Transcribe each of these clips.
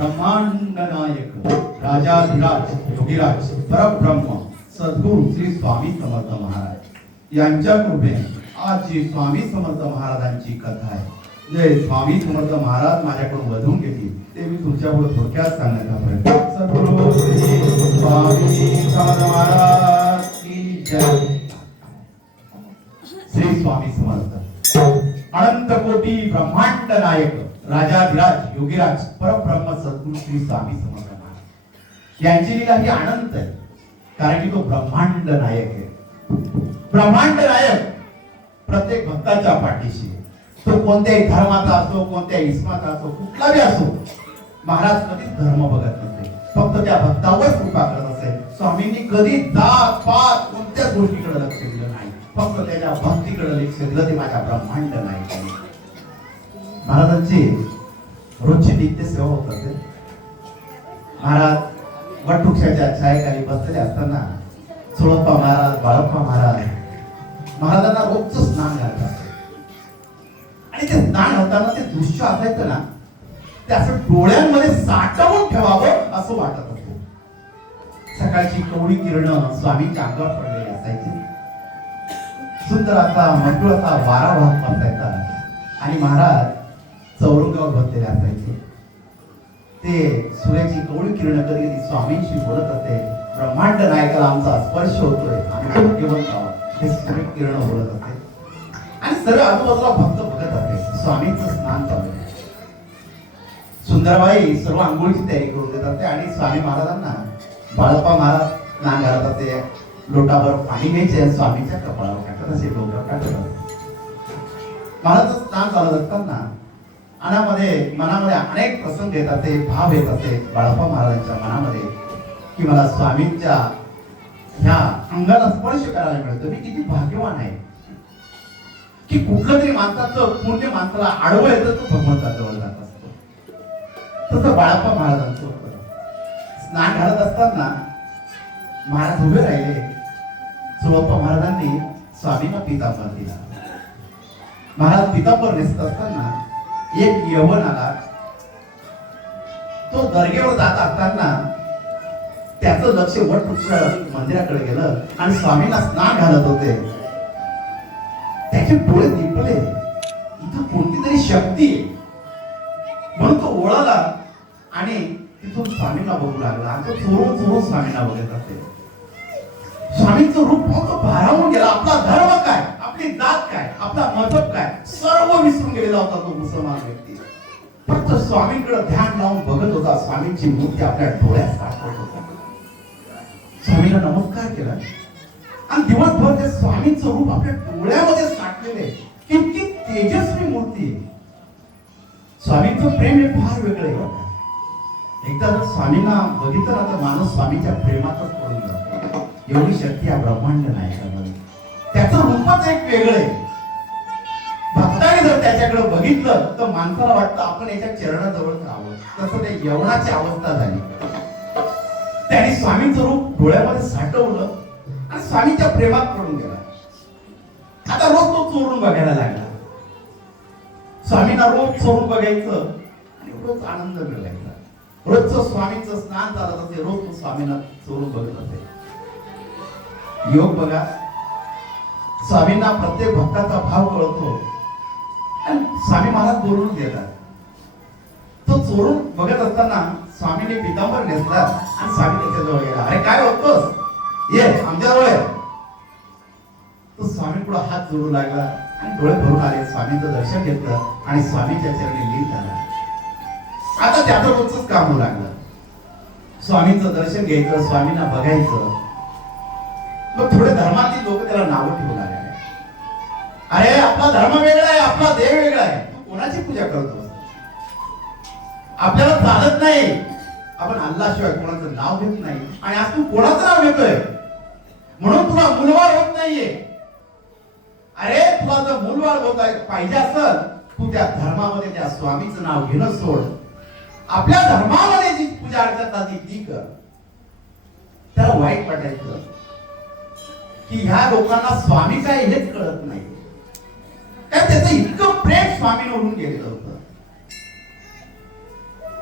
ब्रह्मांड नायक राजाधिराज योगीराज परब्रह्म सद्गुरु श्री स्वामी समर्थ महाराज. यांच्या कृपेने आज जी स्वामी समर्थ महाराजांची कथा आहे. जे स्वामी समर्थ महाराज माझ्याकडून वधून घेतली ते मी तुमच्या थोडक्यात सांगण्याचा प्रयत्न सद्गुरू स्वामी समर्थ महाराज की जय. श्री स्वामी समर्थ. अनंत कोटी ब्रह्मांड नायक राजाधिराज योगीराज परब्रह्म सद्गुरु श्री स्वामी समर्थ. यांची लीला ही अनंत आहे कारण की तो ब्रह्मांड नायक आहे. ब्रह्मांड नायक प्रत्येक भक्ताच्या पाठीशी तो कोणत्याही धर्माचा असो कोणत्याही इस्माचा असो कुठलाही असो महाराज कधीच धर्म बघत नसते. फक्त त्या भक्तावर कृपा करत असे स्वामींनी कधी जात पात कोणत्याच गोष्टीकडे लक्ष दिलं नाही. फक्त त्याच्या भक्तीकडे लक्ष दिलं ते माझ्या ब्रह्मांड नाही महाराजांची रोजची नित्य सेवा होत असते महाराज वटवृक्षाच्या छायेखाली बसलेले असताना सोळप्पा महाराज बाळप्पा महाराज महाराजांना रोजच स्नान घालतात आणि ते स्नान होताना ते दृश्य असायचं ना ते असं डोळ्यांमध्ये साठवून ठेवावं असं वाटत होतं सकाळची कवळी किरण स्वामींच्या अंगावर पडलेली असायची सुंदर असा मंजूळ असा वारा वाहत असायचा आणि महाराज चौरंगावर बसलेले असायचे. ते सूर्याची कवळी किरण कधी स्वामींशी बोलत असते. ब्रह्मांड नायकाला आमचा स्पर्श होतोय. आम्ही भाग्यवंत आहोत. हे सूर्य किरण बोलत असते. आणि सर्व आजूबाजूला भक्त बघत असते. स्वामींचं स्नान चालू सुंदरबाई सर्व आंघोळीची तयारी करून देत असते आणि स्वामी महाराजांना बाळप्पा महाराज स्नान घालत असते. लोटावर पाणी घ्यायचे स्वामीच्या कपाळावर टाकत असे डोक्यावर टाकत असते. महाराज स्नान चालत असताना अनामध्ये मनामध्ये अनेक प्रसंग येतात ते भाव येत असे बाळप्पा महाराजांच्या मनामध्ये की मला स्वामींच्या ह्या अंगाला स्पर्श करायला मिळतो. मी किती भाग्यवान आहे. की कुठलं तरी माणसाचं पुण्य माणसाला आडवं येतं तो भगवंताजवळ जात असतो. तसं बाळप्पा महाराजांचं होतं. स्नान घालत असताना महाराज उभे राहिले. सुळप्पा महाराजांनी स्वामींना पितांबर दिला. महाराज पितांबर नेसत असताना एक यवन आला. तो दर्गेवर जात असताना त्याचं लक्ष वटवृक्ष मंदिराकडे गेलं आणि स्वामींना स्नान घालत होते. त्याचे डोळे दिपले. इथं कोणती तरी शक्ती म्हणून तो ओळाला आणि तिथून स्वामींना बघू लागला. आणि तो चोरून चोरून स्वामींना बघत असे स्वामींचं रूप फक्त भारावून गेला. आपला धर्म काय? आपली जात काय? आपला मजब काय? सर्व विसरून गेलेला होता तो मुसलमान व्यक्ती. फक्त स्वामींकडे ध्यान लावून बघत होता. स्वामींची मूर्ती आपल्या डोळ्यात दाखवत होता. स्वामीला नमस्कार केला. आणि दिवसभर ते स्वामींचं रूप आपल्या डोळ्यामध्ये साठलेले किती तेजस्वी मूर्ती आहे. स्वामींचं प्रेम हे फार वेगळं आहे एकदा जर स्वामींना बघितलं ना तर माणूस स्वामीच्या प्रेमातच पडून जातो. एवढी शक्ती या ब्रह्मांड नायकामध्ये त्याचं रूपच एक वेगळं आहे. भक्ताने जर त्याच्याकडे बघितलं तर माणसाला वाटतं आपण याच्या चरणाजवळ राहावं. तसं ते यवनाची अवस्था झाली. त्याने स्वामींचं रूप डोळ्यामध्ये साठवलं आणि स्वामीच्या प्रेमात पडून गेला. आता रोज तो चोरून बघायला लागला. स्वामींना रोज चोरून बघायचं आणि रोज आनंद मिळायचा रोजचं स्वामींचं स्नान चालत असे रोज तो स्वामींना चोरून बघत असे योग बघा. स्वामींना प्रत्येक भक्ताचा भाव कळतो. आणि स्वामी महाराज बोलून देतात तो चोरून बघत असताना स्वामीने पितांबर नेसला आणि स्वामी त्याच्याजवळ गेला. अरे काय होतोस ये आमच्याजवळ ये. तो स्वामी पुढे हात जोडू लागला आणि डोळे भरून आले. स्वामींचं दर्शन घेतलं आणि स्वामीच्या चरणी लीन झाला. आता त्याचं रोजच काम होऊ लागलं. स्वामींचं दर्शन घ्यायचं स्वामींना बघायचं. मग थोडे धर्मातील लोक त्याला नावं ठेवू लागले. अरे आपला धर्म वेगळा आहे आपला देव वेगळा आहे. तू कोणाची पूजा करतो? आपल्याला चालत नाही. आपण अल्ला शिवाय कोणाचं नाव घेत नाही. आणि आज तू कोणाचं नाव घेतोय? म्हणून तुला मुलबाळ होत नाहीये. अरे तुला जर मुलबाळ होत आहे पाहिजे असल तू त्या धर्मामध्ये त्या स्वामीचं नाव घेणं सोड. आपल्या धर्मामध्ये जी पूजा अर्चना ती ती कर. त्याला वाईट वाटायचं. की ह्या लोकांना स्वामी काय हेच कळत नाही. कारण त्याचं इतकं प्रेम स्वामींवरून गेलेलं होतं?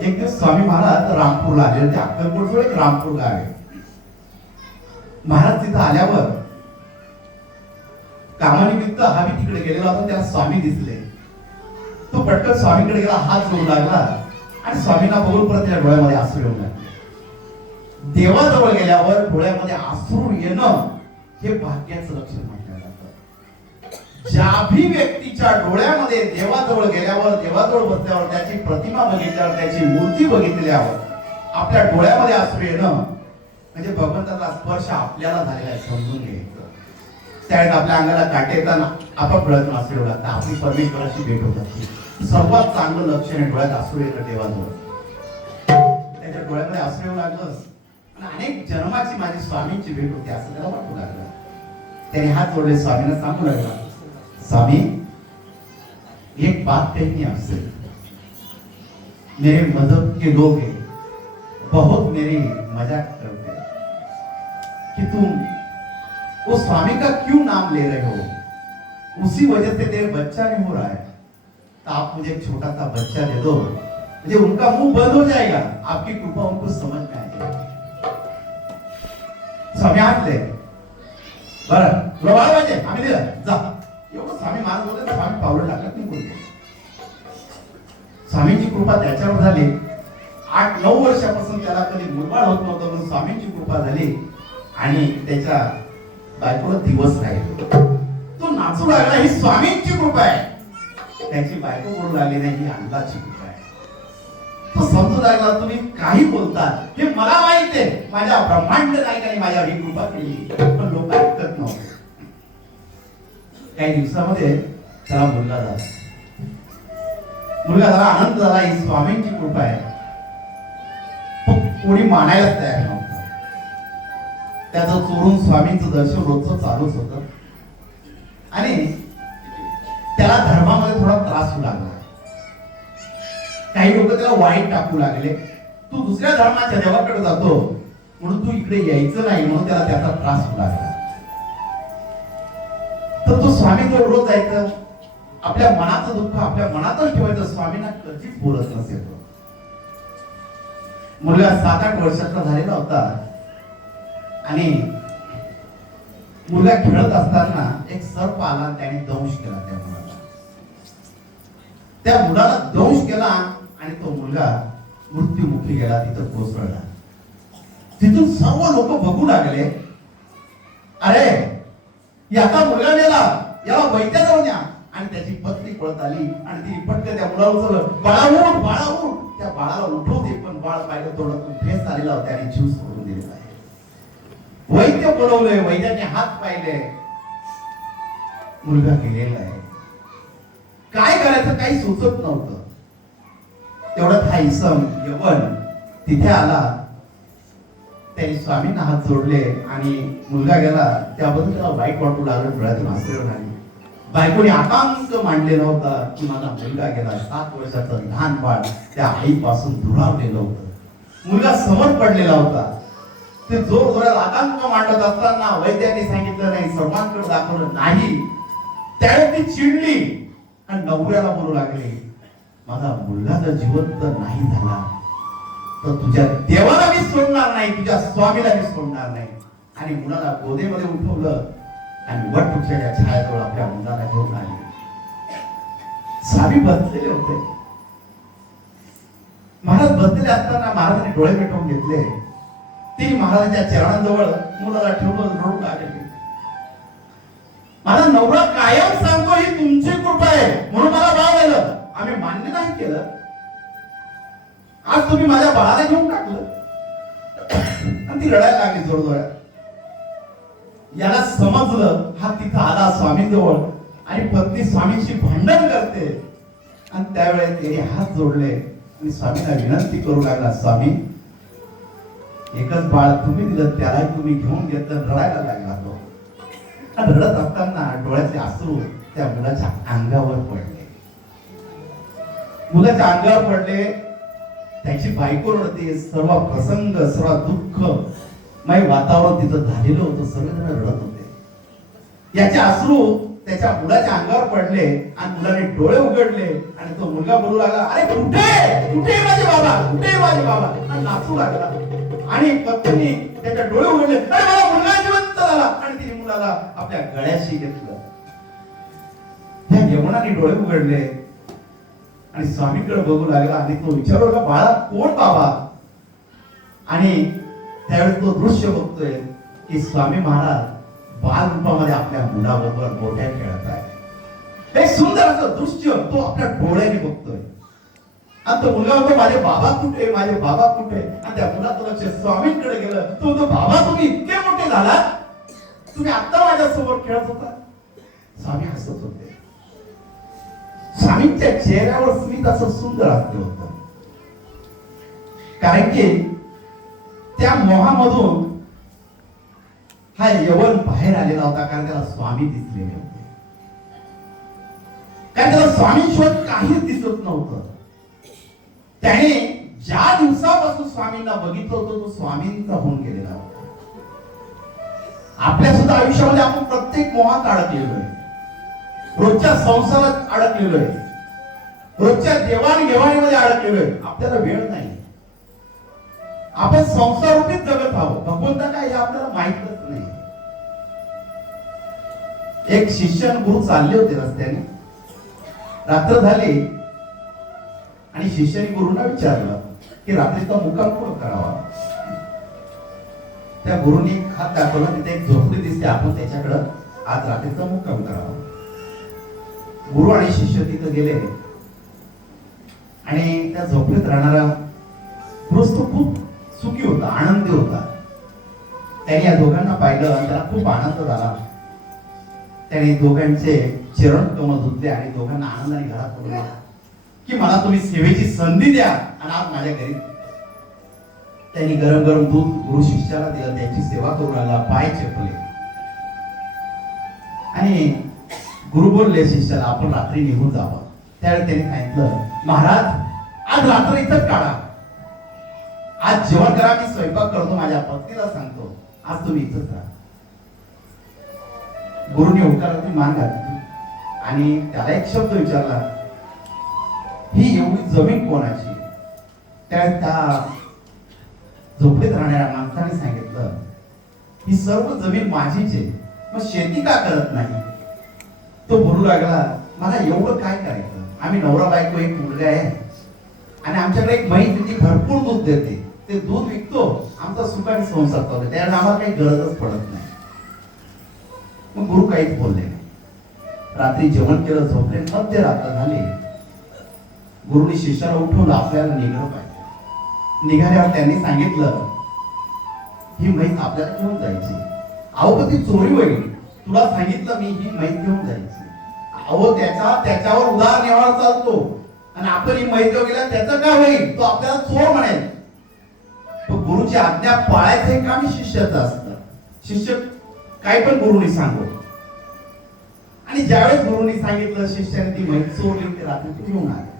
एक दिवस स्वामी महाराज रामपूरला आले ते अक्कलपूर एक रामपूर गाव आहे. महाराज तिथं आल्यावर कामानिमित्त हा मी तिकडे गेलेला होता त्याला स्वामी दिसले. तो पटकन स्वामीकडे गेला हात जोडू लागला आणि स्वामींना बघून परत त्याच्या डोळ्यामध्ये आसू येऊन लागले. देवाजवळ गेल्यावर डोळ्यामध्ये आसरू येणं हे भाग्याचं लक्षण ज्याभी ज्या व्यक्तीच्या डोळ्यामध्ये देवाजवळ गेल्यावर देवाजवळ बसल्यावर त्याची प्रतिमा बघितल्यावर त्याची मूर्ती बघितल्यावर आपल्या डोळ्यामध्ये आसरू येणं म्हणजे भगवंताचा स्पर्श आपल्याला झालेला आहे समजून घ्यायचं. त्यावेळेस आपल्या अंगाला काटे येताना आपाप डोळ्यातून असू येऊ लागतं. आपली परमेश्वराची भेट होत असते. सर्वात चांगलं लक्षण आहे डोळ्यात असू येतं देवाजवळ. त्याच्या डोळ्यामध्ये आसरू येऊ लागलं. अनेक जन्माची माझी स्वामींची भेट होती असं त्याला वाटू लागलं. त्याने हात जोडले स्वामींना सांगू लागला. स्वामी एक बात कहनी आपसे। मेरे मज़हब के लोग हैं, बहुत मेरी मज़ाक करते कि तुम वो स्वामी का क्यों नाम ले रहे हो? उसी वजह से तेरे बच्चा नहीं हो रहा है। तो आप मुझे एक छोटा सा बच्चा दे दो। मुझे उनका मुँह बंद हो जाएगा। आपकी कृपा उनको समझ में आ जाएगी स्वामी आणले बरं बाळ पाहिजे आम्ही दिलं जा। स्वामी महाराज बोलले स्वामी पावलं टाकत नाही बोलले स्वामींची कृपा त्याच्यावर झाली. आठ नऊ वर्षापासून त्याला कधी मुरबाड होत नव्हतं म्हणून स्वामींची कृपा झाली आणि त्याच्या बायकोला दिवस राहील. तो नाचू लागला ही स्वामींची कृपा आहे. त्याची बायको बोलू लागली नाही ही अंदाची कृपा आहे. तो समजू लागला तुम्ही काही बोलतात हे मला माहीत आहे. माझ्या ब्रह्मांड नायकाने माझ्यावर ही कृपा केली. पण लोक ऐकत नव्हते. काही दिवसामध्ये त्याला मुलगा झाला. मुलगा झाला आनंद झाला ही स्वामींची कृपा आहे. कोणी मानायलाच तयार नव्हतं. त्याचं चोरून स्वामींचं दर्शन रोजचं चालूच होत. आणि त्याला धर्मामध्ये थोडा त्रास होऊ लागला. काही लोक त्याला वाईट टाकू लागले. तू दुसऱ्या धर्माच्या देवाकडे जातो म्हणून तू इकडे यायचं नाही म्हणून त्याला त्याचा त्रास होऊ लागला. तर तो रोज जायचं आपल्या मनाचं दुःख आपल्या मनातच ठेवायचं स्वामींना कधीच बोलत नसेल. मुलगा सात आठ वर्षाचा झालेला होता. आणि मुलगा खेळत असताना एक सर्प आला त्याने दंश केला त्या मुलाला. त्या मुलाला दंश केला आणि तो मुलगा मृत्यूमुखी गेला तिथं कोसळला. तिथून सर्व लोक बघू लागले. अरे याचा मुलगा गेला याला वैद्याजवळ न्या आणि त्याची पत्नी पळत आली. आणि ती पटकन त्या मुलाला उचललं. बाळा उठ बाळा उठ त्या बाळाला उठवते पण बाळ पाहिलं तोंडातून फेस आलेला होता आणि जीव सोडून दिलेला आहे. वैद्य बोलवलंय वैद्याने हात पाहिले मुलगा गेलेला आहे. काय करायचं काही सुचत नव्हतं. तेवढ्यात हा इसम यवन तिथे आला. त्यांनी स्वामींना हात जोडले आणि मुलगा गेला. त्याबद्दल त्याला वाईट वाटू लागलं डोळ्यातून हसले नाही बायकोने आकांक मांडलेला होता की माझा मुलगा गेला सात वर्षाचा लहान बाळ त्या आईपासून दुरावलेलं होतं. मुलगा समोर पडलेला होता. ते जोर जोरात आकांक मांडत असताना वैद्याने सांगितलं नाही सर्वांकडे दाखवलं नाही. त्यावेळी ती चिडली आणि नवऱ्याला बोलू लागले माझा मुलगा जर जिवंत नाही झाला तर तुझ्या देवाला मी सोडणार नाही तुझ्या स्वामीला मी सोडणार नाही. आणि मुलाला गोदेमध्ये उठवलं आणि वटवृक्षाच्या छायाजवळ आपल्या मुलाला घेऊन आले स्वामी बसलेले होते महाराज बसलेले असताना महाराजांनी डोळे मिटवून घेतले ते महाराजांच्या चरणांजवळ मुलाला ठेवून रडू लागले माझा नवरा कायम सांगतो ही तुमची कृपा आहे म्हणून मला बाळ झालं आम्ही मान्य नाही केलं आज तुम्ही माझ्या बाळाला घेऊन टाकलं आणि ती रडायला लागली जोरजोरात याला समजलं हा तिथं आला स्वामींजवळ. आणि पत्नी स्वामींशी भांडण करते. आणि त्यावेळेस त्याने हात जोडले. आणि स्वामींना विनंती करू लागला स्वामी एकच बाळ तुम्ही दिलं त्याला तुम्ही घेऊन घेतलं रडायला लागला तो. रडत असताना डोळ्याचे आसरू त्या मुलाच्या अंगावर पडले. मुलाच्या अंगावर पडले. त्याची बायको रडते. सर्व प्रसंग सर्व दुःख नाही वातावरण तिथं झालेलं होतं सगळेजण रडत होते. याचे अश्रू त्याच्या मुलाच्या अंगावर पडले आणि मुलाने डोळे उघडले आणि तो मुलगा बोलू लागला अरे कुठे? कुठे माझे बाबा? कुठे माझे बाबा? आणि नाचू लागला. आणि पत्नी त्याच्या डोळे उघडले अरे मला मुलगा जिवंत झाला. आणि तिने मुलाला आपल्या गळ्याशी घेतलं. त्या जेवणाने डोळे उघडले. आणि स्वामीकडे बघू लागला आणि तो विचारू लागला बाळा कोण बाबा? आणि त्यावेळेस तो दृश्य बघतोय की स्वामी महाराज बाल रूपामध्ये आपल्या मुलाबरोबर मोठ्या खेळत आहे एक सुंदर असं दृश्य तो आपल्या डोळ्याने बघतोय. आणि तो मुलगा म्हणतो माझे बाबा कुठे? माझे बाबा कुठे? आणि त्या मुलाचं लक्ष स्वामींकडे गेलं. तो म्हणतो बाबा तुम्ही इतके मोठे झाला तुम्ही आता माझ्यासमोर खेळत होता. स्वामी हसत होते. स्वामींच्या चेहऱ्यावर स्मित असं सुंदर असते होत. कारण की त्या मोहामधून हा यवन बाहेर आलेला होता कारण त्याला स्वामी दिसलेले होते. कारण त्याला स्वामीशिवाय काहीच दिसत नव्हतं. त्याने ज्या दिवसापासून स्वामींना बघितलं होतं तो स्वामींचा होऊन गेलेला होता. आपल्या सुद्धा आयुष्यामध्ये आपण प्रत्येक मोहात अडकलेलो आहे. रोजच्या संसारात अडकलेलो आहे. रोजच्या देवाणघेवाणीमध्ये अडकलेलो आहे. आपल्याला वेळ नाही. आपण संसारूपीच जगत आहोत. भगवंता काय हे आपल्याला माहितच नाही. एक शिष्य गुरु चालले होते रस्त्याने. रात्र झाली आणि शिष्याने गुरुना विचारलं की रात्रीचा मुक्काम कुठं करावा? त्या गुरुनी हात दाखवला तिथे एक झोपडी दिसते. आपण त्याच्याकडं आज रात्रीचा मुक्काम करावा. गुरु आणि शिष्य तिथं गेले. आणि त्या झोपडीत राहणारा पुरुष खूप सुखी होता आनंदी होता. त्याने या दोघांना पाहिलं आणि त्याला खूप आनंद झाला. त्याने दोघांचे चरण कमल धुतले आणि दोघांना आनंदाने घरात बोलले की मला तुम्ही सेवेची संधी द्या आणि आज माझ्या घरी त्यांनी गरम गरम दूध गुरु शिष्याला दिलं त्यांची सेवा करू लागला पाय चेपले. आणि गुरु बोलले शिष्याला आपण रात्री निघून जावं. त्यावेळी त्यांनी सांगितलं महाराज आज रात्र इथंच काढा. आज जेवण करा मी स्वयंपाक करतो माझ्या पत्नीला सांगतो. आज तुम्ही इथंच राहा. गुरुने होकाराची मान घातली. आणि त्याला एक शब्द विचारला ही एवढी जमीन कोणाची? त्या त्या झोपडीत राहणाऱ्या माणसाने सांगितलं ही सर्व जमीन माझीच आहे. मग शेती का करत नाही? तो बोलू लागला मला एवढं काय करायचं? आम्ही नवरा बायको एक मुलगा आहे. आणि आमच्याकडे एक बहीण आहे, भरपूर दूध देते. ते दूध विकतो आमचा सुखाने संसार चालतो. त्यामुळे आम्हाला काही गरजच पडत नाही. मग गुरु काहीच बोलले नाही. रात्री जेवण केलं झोपले मध्यरात्र झाले. गुरुनी शिष्याला उठवलं आपल्याला निघालं पाहिजे. निघाल्यावर त्यांनी सांगितलं ही म्हैस आपल्याला घेऊन जायची. अहो पण ती चोरी होईल. तुला सांगितलं मी ही म्हैस घेऊन जायची. अहो त्याचा त्याच्यावर उदार निवार चालतो. आणि आपण ही म्हैस घेऊन गेल्या त्याचं काय होईल? तो आपल्याला चोर म्हणेल. गुरुची आज्ञा पाळायचं हे काम शिष्याचं असतं? शिष्य काय पण गुरुनी सांगत. आणि ज्यावेळेस गुरुनी सांगितलं शिष्याने ती माहिती चोरली ते रात्री घेऊन आले?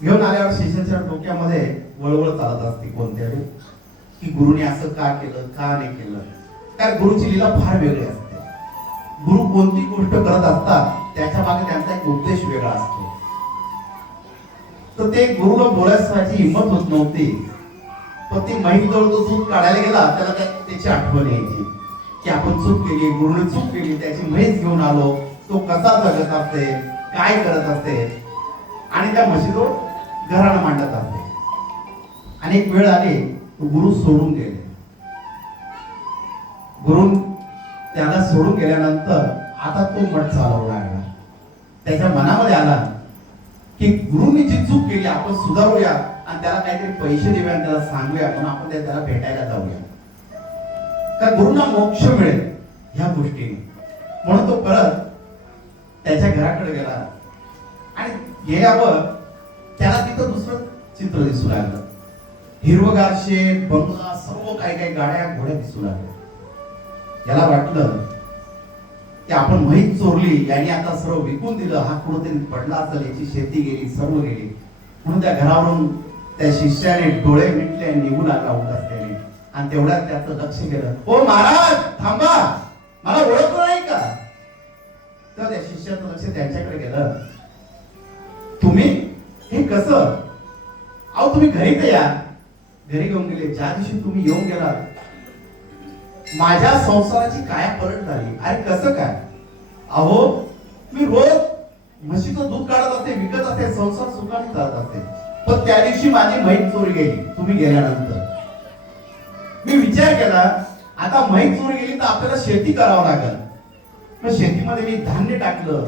घेऊन आल्यावर शिष्याच्या डोक्यामध्ये वळवळ चालत असते कोणत्या वेळी? की गुरुने असं का केलं का नाही केलं? कारण गुरुची लीला फार वेगळी असते. गुरु कोणती गोष्ट करत असतात त्याच्यामागे त्यांचा एक उद्देश वेगळा असतो. तर ते गुरुला बोलायसाठी हिंमत होत नव्हती. पण ते महिला जवळ तो चूक काढायला गेला त्याला त्या- त्याची आठवण यायची. की आपण चूक केली गुरुने चूक केली त्याची म्हैस घेऊन आलो तो कसा जगत असते काय करत असते आणि त्या म्हशीजवळ घराला मांडत असते. आणि एक वेळ आली तो गुरु सोडून गेले. गुरु त्याला सोडून गेल्यानंतर आता तो मठ चालवू लागला त्याच्या मनामध्ये आला की गुरुनी जी चूक केली आपण सुधारूया. आणि त्याला काहीतरी पैसे देऊया आणि त्याला सांगूया म्हणून आपण त्याला भेटायला जाऊया. का गुरुना मोक्ष मिळेल ह्या गोष्टीने. म्हणून तो परत त्याच्या घराकडे गेला. आणि गेल्यावर त्याला तिथं दुसरं चित्र दिसू लागलं. हिरवगार शेत बंगला सर्व काही काही गाड्या घोड्या दिसू लागल्या. याला वाटलं की आपण म्हैस चोरली यांनी आता सर्व विकून दिलं. हा कुठंतरी पडला असेल याची शेती गेली सर्व गेली. म्हणून त्या घरावरून त्या शिष्याने डोळे मिटले निघून आला लागला उगाच त्याने आणि तेवढ्यात त्याचं लक्ष गेलं. हो महाराज थांबा. मला ओळखलं नाही का? तर त्या शिष्याचं लक्ष त्यांच्याकडे गेलं. तुम्ही? हे कसं? अहो तुम्ही घरी तर या. घरी घेऊन गेले. ज्या दिवशी तुम्ही येऊन गेलात माझ्या संसाराची काय परत झाली. अरे कसं काय? अहो मी रोज म्हशीचं दूध काढत असते विकत असते संसार सुखाने चालत असते. पण त्या दिवशी माझी म्हैस चोरी गेली तुम्ही गेल्यानंतर. मी विचार केला आता म्हैस चोरी गेली तर आपल्याला शेती करावं लागेल. मग शेतीमध्ये मी धान्य टाकलं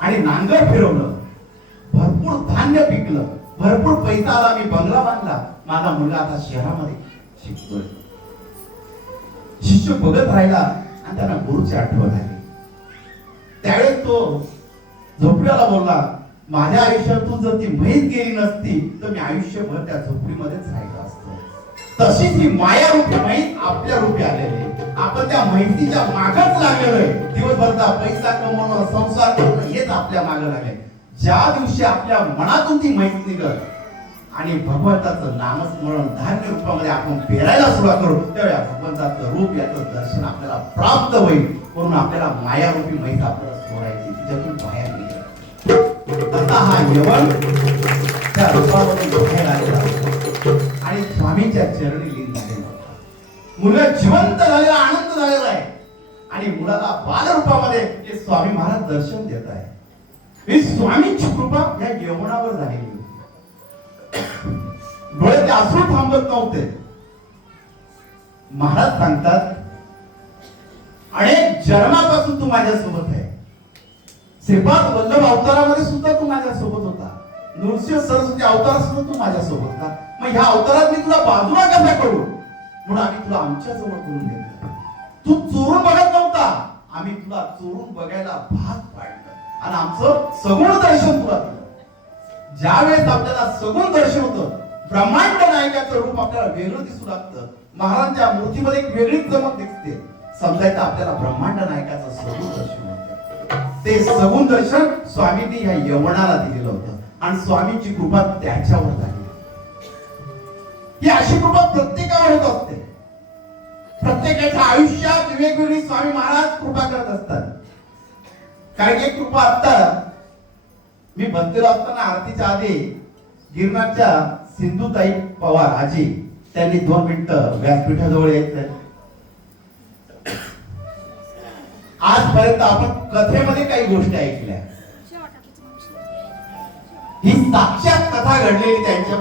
आणि नांगर फिरवलं. भरपूर धान्य पिकलं. भरपूर पैसा आला मी बंगला बांधला. माझा मुलगा आता शहरामध्ये शिकतोय. शिष्य बघत राहिला आणि त्यांना गुरुची आठवण आली. त्यावेळेस तो झोपड्याला बोलला माझ्या आयुष्यातून जर ती म्हैस गेली नसती तर मी आयुष्यभर त्या झोपडीमध्येच राहिलो असतो. तशीच ही माया रूपी माहीत आपल्या रूपी आलेली आहे. आपण त्या माहितीच्या मागच लागलेलो आहे. दिवसभरचा पैसा कमवणं संसार करणं हेच आपल्या मागे लागले ज्या दिवशी आपल्या मनातून ती माहिती निघत आणि भगवंताचं नामस्मरण धान्य रूपामध्ये आपण पेरायला सुरुवात करू त्यावेळेस भगवंताचं रूप याचं दर्शन आपल्याला प्राप्त होईल. म्हणून आपल्याला मायारूपी म्हैस आपल्याला सोडायची तिच्यातून बाहेर निघायचं असा हा यवन त्या रूपामध्ये बाहेर आलेला आणि स्वामींच्या चरणी लीन झालेला होता मुलगा जिवंत झालेला आनंद झालेला आहे. आणि मुलाला बाल रूपामध्ये हे स्वामी महाराज दर्शन देत आहे ही स्वामींची कृपा या यवनावर झालेली डोळे ते असू थांबत नव्हते. महाराज सांगतात अनेक जन्मापासून तू माझ्यासोबत आहे. श्रीपाद वल्लभ अवतारामध्ये सुद्धा तू माझ्यासोबत होता. नृसिंह सरस्वती अवतार सुद्धा तू माझ्यासोबत होता. मग ह्या अवतारात मी तुला बाजूला कसा करू? म्हणून आम्ही तुला आमच्या जवळ करून घेतलं. तू चोरून बघत नव्हता. आम्ही तुला चोरून बघायला भाग पाडलं. आणि आमचं सगुण दर्शन तुला दिलं. ज्या वेळेस आपल्याला सगुण दर्शन होतं ब्रह्मांड नायकाचं रूप आपल्याला वेगळं दिसू लागतं. महाराजांच्या मूर्तीमध्ये एक वेगळीच चमक दिसते. समजायचं आपल्याला ब्रह्मांड नायकाचं सगुण दर्शन होतं. ते सगुण दर्शन स्वामींनी ह्या यवनाला दिलेलं होतं. आणि स्वामींची कृपा त्याच्यावर झाली. ही अशी कृपा प्रत्येकावर होत असते. प्रत्येकाच्या आयुष्यात वेगवेगळी स्वामी महाराज कृपा करत असतात. कारण की कृपा आता मी बंदीला असताना आरतीच्या आधी गिरनारच्या सिंधुताई पवार आजी त्यांनी दोन मिनिटं व्यासपीठाजवळ येत आजपर्यंत आपण कथेमध्ये काही गोष्टी ऐकल्या. ही साक्षात कथा घडलेली त्यांच्या